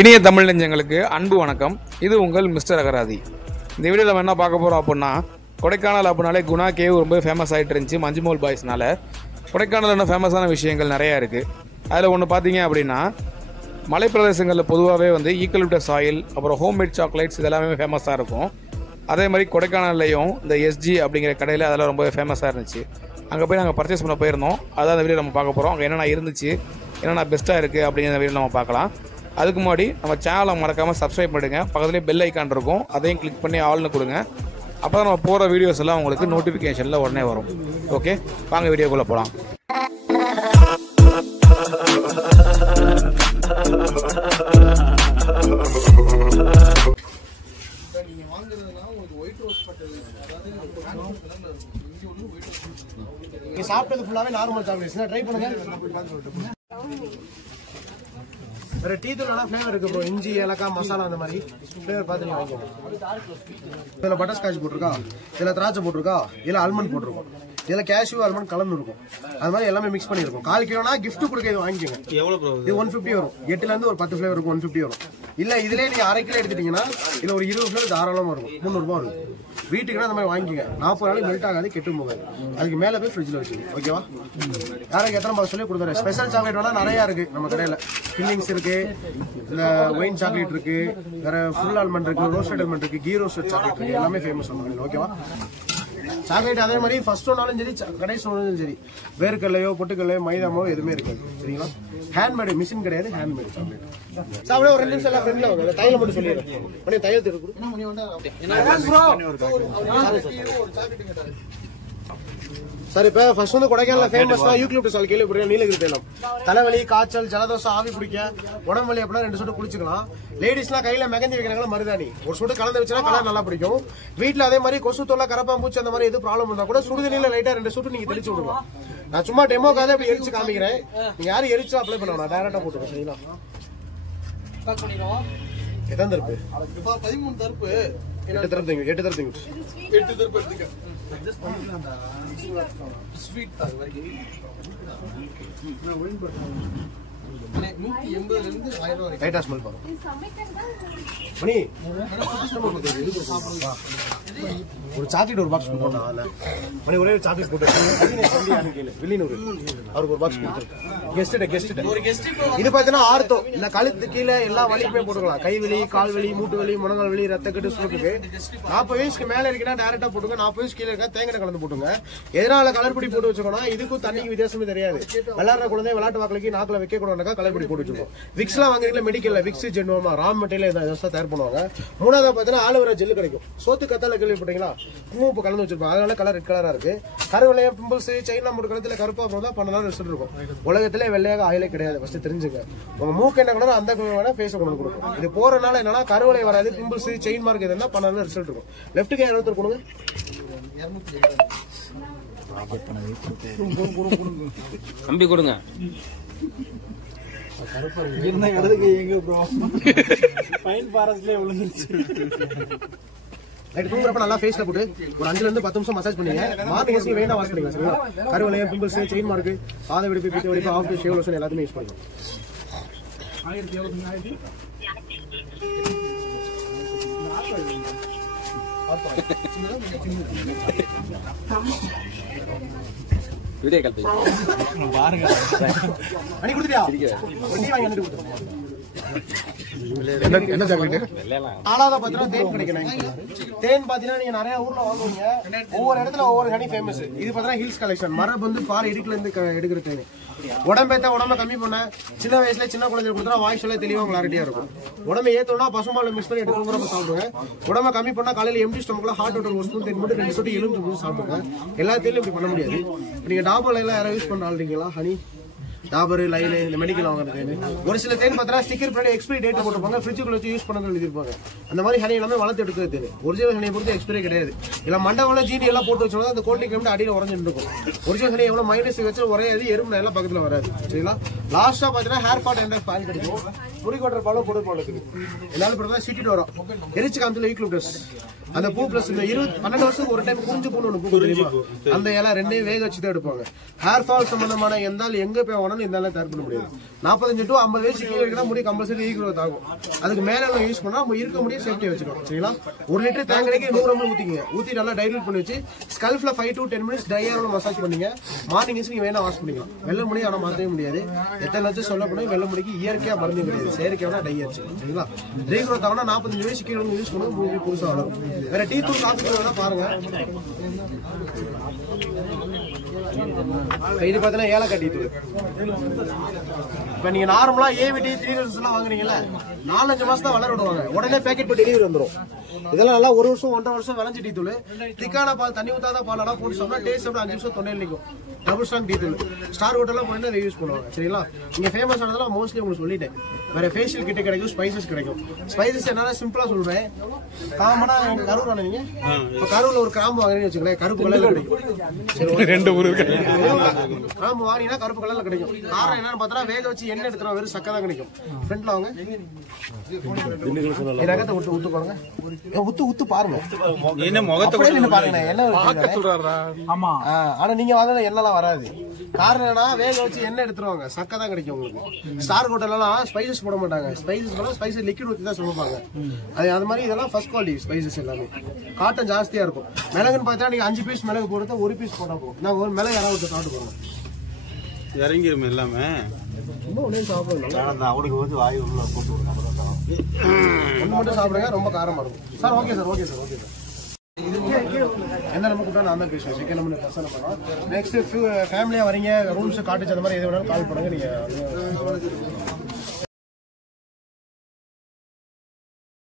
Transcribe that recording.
இனிய தமிழ் நெஞ்சங்களுக்கு அன்பு வணக்கம். இது உங்கள் மிஸ்டர் அகராதி. இந்த வீடியோவில் நம்ம என்ன பார்க்க போகிறோம் அப்படின்னா, கொடைக்கானல் அப்படின்னாலே குணா கேவ் ரொம்ப ஃபேமஸ் ஆகிட்டு இருந்துச்சு மஞ்சுமோல் பாய்ஸ்னால. கொடைக்கானல் என்ன ஃபேமஸான விஷயங்கள் நிறையா இருக்குது. அதில் ஒன்று பார்த்தீங்க அப்படின்னா, மலைப்பிரதேசங்களில் பொதுவாகவே வந்து ஈக்கலிப்டஸ் ஆயில், அப்புறம் ஹோம்மேட் சாக்லேட்ஸ் இதெல்லாமே ஃபேமஸாக இருக்கும். அதே மாதிரி கொடைக்கானல்லையும் இந்த எஸ்ஜி அப்படிங்கிற கடையில் அதெல்லாம் ரொம்ப ஃபேமஸாக இருந்துச்சு. அங்கே போய் நாங்கள் பர்ச்சேஸ் பண்ண போயிருந்தோம். அதான் அந்த வீடியோ நம்ம பார்க்க போகிறோம். அங்கே என்னென்ன இருந்துச்சு, என்னென்ன பெஸ்ட்டாக இருக்குது அப்படிங்கிற வீடியோ நம்ம பார்க்கலாம். அதுக்கு முன்னாடி நம்ம சேனலை மறக்காமல் சப்ஸ்கிரைப் பண்ணுங்க. பக்கத்துலேயே பெல் ஐக்கான் இருக்கும், அதையும் கிளிக் பண்ணி ஆல்னு கொடுங்க. அப்போ தான் நம்ம போகிற வீடியோஸ் எல்லாம் உங்களுக்கு நோட்டிஃபிகேஷனில் உடனே வரும். ஓகே, வாங்க வீடியோக்குள்ளே போகலாம். நீங்க சாப்பிட்டது ஃபுல்லாவே நார்மல் சாக்லேட்ஸ் ட்ரை பண்ணுங்க. வேற டீ தூள்னா ஃப்ளேவர் இருக்கு ப்ரோ. இஞ்சி, ஏலக்காய், மசாலா அந்த மாதிரி ஃப்ளேவர் பார்த்து நீங்க வாங்கிக்கோங்க. இதுல பட்டர் ஸ்காட்ச் போட்டிருக்கா, இதுல திராட்சை போட்டிருக்கா, இதுல ஆல்மண்ட் போட்டிருக்கோம், இதுல கேஷ்யூ ஆல்மண்ட் கலந்து இருக்கும். அது மாதிரி எல்லாமே மிக்ஸ் பண்ணிருக்கோம். 1/4 கிலோனா கிஃப்ட் கொடுக்க இது வாங்கிக்கோங்க. எவ்வளவு ப்ரோ? இது 150 வரும். 8ல இருந்து ஒரு 10 ஃப்ளேவர் இருக்கும். 150 வரும். இல்ல இதுலயே நீங்க 1/2 கிலோ எடுத்துட்டீங்கன்னா இதுல ஒரு 20 ஃப்ளேவர் தாராளமா இருக்கும். 300 ரூபாய் இருக்கும். வீட்டுக்குன்னா அந்த மாதிரி வாங்கிக்கோங்க. 40 நாளைக்கு மெல்ட் ஆகாது, கெட்டு போகாது. அதுக்கு மேல போய் ஃப்ரிட்ஜ்ல வச்சுக்கோங்க. ஓகேவா? யாருக்கு எத்தனை பார்த்து சொல்லி கொடுத்துறேன். ஸ்பெஷல் சாக்லேட் வேணா நிறைய இருக்கு நம்ம கடையில. ஃபில்லிங்ஸ் இருக்கு, இந்த ஒயின் சாக்லேட் இருக்கு, வேற ஃபுல் ஆல்மண்ட் இருக்கு, ரோஸ்டட் ஆல்மண்ட் இருக்கு, கீ ரோஸ்டட் சாக்லேட் இருக்கு. எல்லாமே ஃபேமஸ் நம்ம கடையில். ஓகேவா? சாக்லேட் அதே மாதிரி ஃபர்ஸ்ட் ஒன்னாலும் சரி, கடைசி ஒன்னாலும் சரி, வேர்க்கல்லையோ பொட்டுக்கல்லையோ மைதாமோ எதுவுமே இருக்காது. சரிங்களா? ஹேண்ட்மேடு, மிஷின் கிடையாது, ஹேண்ட்மேடு சாக்லேட். சாப்பிட ஒரு 2 நிமிஷம் எல்லாம் ஃப்ரெண்ட்ல வாங்க. தையல மட்டும் சொல்லிடுறேன். தையல் திருக்கு. சார், இப்ப ஃபர்ஸ்ட் வந்து கொடைக்கானல ஃபேமஸ் தான் யூக்கலிப்டஸ் ஆயில். கேள்விப்பட்டிருக்கீங்க? நீலகிரி தைலம். தலைவலி, காய்ச்சல், ஜலதோஷம், ஆவி பிடிக்க, உடம்பு வலி அப்படின்னா 2 சொட்டு குளிச்சுக்கலாம். லேடிஸ்லாம் கையில மெகந்தி வைக்கிறாங்களா, மருதாணி ஒரு சொட்டு கலந்து வச்சுனா கலர் நல்லா பிடிக்கும். வீட்டுல அதே மாதிரி கொசு தொல்லை, கரப்பாம்பூச்சி அந்த மாதிரி எது ப்ராப்ளம் இருந்தா கூட சுடுதண்ணில லைட்டா 2 சொட்டு நீங்க தெளிச்சு விடுங்க. நான் சும்மா டெமோக்காக அப்படி எரிச்சு காமிக்கிறேன். நீங்க யாரும் எரிச்சு அப்ளை பண்ண டைரக்டா போட்டுருக்கேன். சரிங்களா? எத்தனை தரப்பு? 13 தரப்பு. 8 தரப்பு. 8 தரப்பு. 8 தரப்பு எடுத்துக்க. ஸ்வீட் தான் வரைக்கும் 180 இருந்து 1000 வரைக்கும் லைட்டா ஸ்மெல் பாருங்க. மணி ஒரு சாக்லேட் ஒரு பாக்ஸ் போட்டா மணி ஒரே ஒரு சாக்லேட் போட்டு வெளியூர் அவருக்கு ஒரு பாக்ஸ் கொடுத்து கெஸ்ட் இது பாத்தீங்கன்னா ஆர்த்தோ இல்ல கழுத்து கீழே எல்லா வலிக்குமே போட்டுக்கலாம். கை வலி, கால் வலி, மூட்டு வலி, முழங்கால் வலி, ரத்த கட்டு சுருக்கு 40 வயசுக்கு மேல இருக்குன்னா டைரக்டா போட்டுங்க. 40 வயசு கீழே இருக்கா தேங்காய் கலந்து போட்டுங்க. எதனால கலர் பொடி போட்டு வச்சுக்கோனா இதுக்கும் தண்ணிக்கு வித்தியாசமே தெரியாது. விளையாடுற குழந்தை விளையாட்டு வாக்களுக்கு நாக்கில் வைக்க கூடாதுக்கா கலர் பொடி போட்டு வச்சுக்கோம். விக்ஸ் எல்லாம் வாங்குறீங்களா மெடிக்கல்ல, விக்ஸ் ஜென்வமா ரா மெட்டீரியல் தயார் பண்ணுவாங்க. 3வது பாத்தீங்கன்னா ஆலோவேரா ஜெல் கிடைக்கும். சோத்து கத்தால கேள்விப்பட்டீங்களா? பூப்பு கலந்து வச்சிருப்பாங்க. அதனால கலர் ரெட் கலரா இருக்கு. கருவளையம், பிம்பிள்ஸ், செயினா மூட்டு கலத்துல கருப்பா போதா பண்ணலாம் ரிசல்ட் இருக்கும். உலகத்திலே வெள்ளையாக ஆயிலே கிடையாது. ஃபர்ஸ்ட் தெரிஞ்சுங்க. உங்க மூக்கு என்ன கலர் அந்த கலர் வேணா ஃபேஸ் கொண்டு கொடுக்கும். இது போறனால என்னன்னா கருவளை வராது, பிம்பிள்ஸ், செயின் மார்க் எதுனா பண்ணாலும் ரிசல்ட் இருக்கும். லெஃப்ட் கை 60 கொடுங்க. கம்பி கொடுங்க. தூங்குறப்ப நல்லா ஃபேஸ்ல போட்டு ஒரு 5ல இருந்து 10 நிமிஷம் மசாஜ் பண்ணுங்க. மார்னிங் வேணா வாஷ் பண்ணுங்க. சரிங்களா? கருவளையம், பிம்பிள்ஸ், செயின் மார்க், பாத வெடிப்பு, பித்த வெடிப்பு, ஆஃப்டர் ஷேவ் லோஷன் எல்லாத்தையுமே யூஸ் பண்ணுங்க. வீடியோ கால் பாருங்க. அனி குடுத்தியா? ஒரு டீ வாங்கி வந்து குடுத்து. என்ன சாக்லேட்? ஆளாத பாத்தீங்கன்னா தேன் கிடைக்கும். தேன் பாத்தீங்கன்னா நீங்க நிறைய ஊர்ல வாங்குவீங்க. ஒவ்வொரு இடத்துல ஒவ்வொரு ஹனி ஃபேமஸ். இது பாத்தீங்கன்னா ஹில்ஸ் கலெக்ஷன். மரம் வந்து பால் இடுக்குல இருந்து எடுக்கிற தேன். உடம்ப கம்மி பண்ண சின்ன வயசுல சின்ன குழந்தைங்க கொடுத்தா வாய்ஸ் சொல்ல தெளிவா கிளாரிட்டியா இருக்கும். உடம்பு ஏத்தோம்னா பசுமால மிக்ஸ் பண்ணி எடுத்துக்கிறப்ப சாப்பிடுங்க. உடம்ப கம்மி பண்ணா காலையில எம்டி ஸ்டொமக்ல ஹாட் வாட்டர் ஒரு ஸ்பூன் தேன் மட்டும் 2 சொட்டு எலுமிச்சை சாப்பிடுங்க. எல்லா தேயிலும் இப்படி பண்ண முடியாது. நீங்க டாபர்ல எல்லாம் யாராவது யூஸ் பண்ண ஆள்றீங்களா? ஹனி, டாபர், லைல இந்த மெடிக்கல் வாங்குற தேன். ஒரு சில தேன் பார்த்தா ஸ்டிக்கர் பின்னாடி எக்ஸ்பைரி டேட் போட்டுருப்பாங்க. ஃப்ரிட்ஜுக்குள்ள வச்சு யூஸ் பண்ணணும்னு எழுதிருப்பாங்க. அந்த மாதிரி ஹனி எல்லாமே வளர்த்து எடுக்கிறது தேன். ஒரிஜினல் ஹனியை பொறுத்து எக்ஸ்பைரி கிடையாது. இல்ல மண்டபம்ல ஜீனி எல்லாம் போட்டு வச்சோம்னா அந்த கோல்ட் கிளைமேட் அடியில் உறைஞ்சிட்டு இருக்கும். ஒரிஜினல் ஹனி எவ்வளவு மைனஸ் வச்சு உரையாது, எறும்பு எல்லாம் பக்கத்துல வராது. சரிங்களா? லாஸ்டா பாத்தீங்கன்னா ஹேர் ஃபால் என்ற பால் கிடைக்கும். முடி கொட்டுற பழம் பொடு பழம் இருக்குது. எல்லாரும் இப்படி சீட்டிட்டு வரும். எரிச்சு காமிச்சல ஈக்லிப்டஸ் அந்த பூ பிளஸ் இந்த 12 வருஷத்துக்கு ஒரு டைம் குஞ்சு பூ ஒன்று பூ தெரியுமா, அந்த இலை ரெண்டையும் வேக வச்சு தான் எடுப்பாங்க. ஹேர் ஃபால் சம்பந்தமான எந்த எங்க போய் வேணாலும் இந்த தயார் பண்ண முடியாது. 45 to 50 வயசு கீழே வரைக்கும் முடி கம்பல்சரி ஈக்ரோத் ஆகும். அதுக்கு மேல யூஸ் பண்ணா இருக்க முடியும் சேஃப்டி வச்சுக்கணும். சரிங்களா? 1 லிட்டர் தேங்காய்க்கு 100 ml ஊத்திக்கங்க. ஊத்தி நல்லா டைலூட் பண்ணி வச்சு ஸ்கல்ஃப்ல 5 to 10 minutes ட்ரையாரோட மசாஜ் பண்ணீங்க. மார்னிங் நீங்க வேணா வாஷ் பண்ணிக்கலாம். வெள்ளை முடி ஆனா மாத்தவே முடியாது. எத்தனை லட்சம் சொல்லப்படும் வெள்ளை முடிக்கு இயற்கையா மருந்து கிடையாது, செயற்கையான டை ஆச்சு. சரிங்களா? ரீக்ரோத் ஆகுனா 45 வயசு கீழே யூஸ் பண்ணுவோம், முடி புதுசா வளரும். வேற டீ தூள் காஃபி தூள் வேணா பாருங்க. இது பாத்தீங்கன்னா ஏலக்காய் டீ தூள். இப்ப நீங்க நார்மலா ஏவிடி 3 liters எல்லாம் வாங்குறீங்கல்ல, 4-5 மாசம் தான் வளர விடுவாங்க. உடனே பேக்கெட் போட்டு டெலிவரி வந்துடும். இதெல்லாம் நல்லா 1 வருஷம் 1.5 வருஷம் விளைஞ்ச டீ தூள். திக்கான பால் தண்ணி ஊத்தாத பால் எல்லாம் போட்டு சொன்னா டேஸ்ட் 5 நிமிஷம் தொண்டையில் நிற்கும். டபுள் ஸ்ட்ராங் டீ தூள். ஸ்டார் ஹோட்டல்லாம் போய் அதை யூஸ் பண்ணுவாங்க. சரிங்களா? நீங்க ஃபேமஸ் ஆனதெல்லாம் மோஸ்ட்லி உங்களுக்கு சொல்லிட்டேன். வேற ஃபேஷியல் கிட்ட கிடைக்கும், ஸ்பைசஸ் கிடைக்கும். ஸ்பைசஸ் என்னால சிம்பிளா சொல்றேன். காமனா கரூர் ஆனீங்க, இப்ப கரூர்ல ஒரு கிராம்பு வாங்குறீங்கன்னு வச்சுக்கோங்களேன், கருப்பு கலர்ல கிடைக்கும். 2 ஊரு கிராம்பு வாங்கினா கருப்பு கலர்ல கிடைக்கும். காரணம் என்னன்னு பார்த்தா வேக வச்சு எண்ணெய் எடுத்துறோம், வெறும் சக்கை தான் கிடைக்கும். ஃப்ரண்ட்ல வாங்க, ரகத்தை விட்டு ஊத்து பாருங்க, ஊத்து பாருங்க, என்ன முகத்தை பாருங்க என்ன சொல்றாரா. ஆமா, ஆனா நீங்க வாங்கின எண்ணெய்லாம் வராது. காரணம் என்னன்னா வேக வச்சு எண்ணெய் எடுத்துருவாங்க, சக்கை தான் கிடைக்கும் உங்களுக்கு. ஸ்டார் ஹோட்டல் எல்லாம் ஸ்பைசஸ் போட மாட்டாங்க. ஸ்பைசஸ் லிக்விட் ஊத்தி தான் சொல்லுவாங்க. அது மாதிரி இதெல்லாம் ஃபர்ஸ்ட் குவாலிட்டி ஸ்பைசஸ் எல்லாமே. காட்டன் ஜாஸ்தியா இருக்கும். மிளகுன்னு பார்த்தா நீங்க 5 பீஸ் மிளகு போடுறது 1 பீஸ் போட்டா போகும். நாங்க ஒரு மிளகு யாராவது சாப்பிட்டு போறோம், இறங்கிரும் எல்லாமே. சும்மா ஒண்ணே சாப்பிடுங்க, அவனுக்கு வந்து வாயு உள்ள போட்டு ஒன்று மட்டும் சாப்பிடுங்க, ரொம்ப காரமா இருக்கும். Sir okay sir, okay sir, okay sir. எந்த நம்ம கூப்பிட்டா நான் தான் பேசுவேன். செகண்ட் நம்பர் பர்சன் பண்ணலாம். நெக்ஸ்ட் ஃபேமிலியா வரீங்க, ரூம்ஸ் காட்டுச்சு அந்த மாதிரி எது வேணாலும் கால் பண்ணுங்க. நீங்க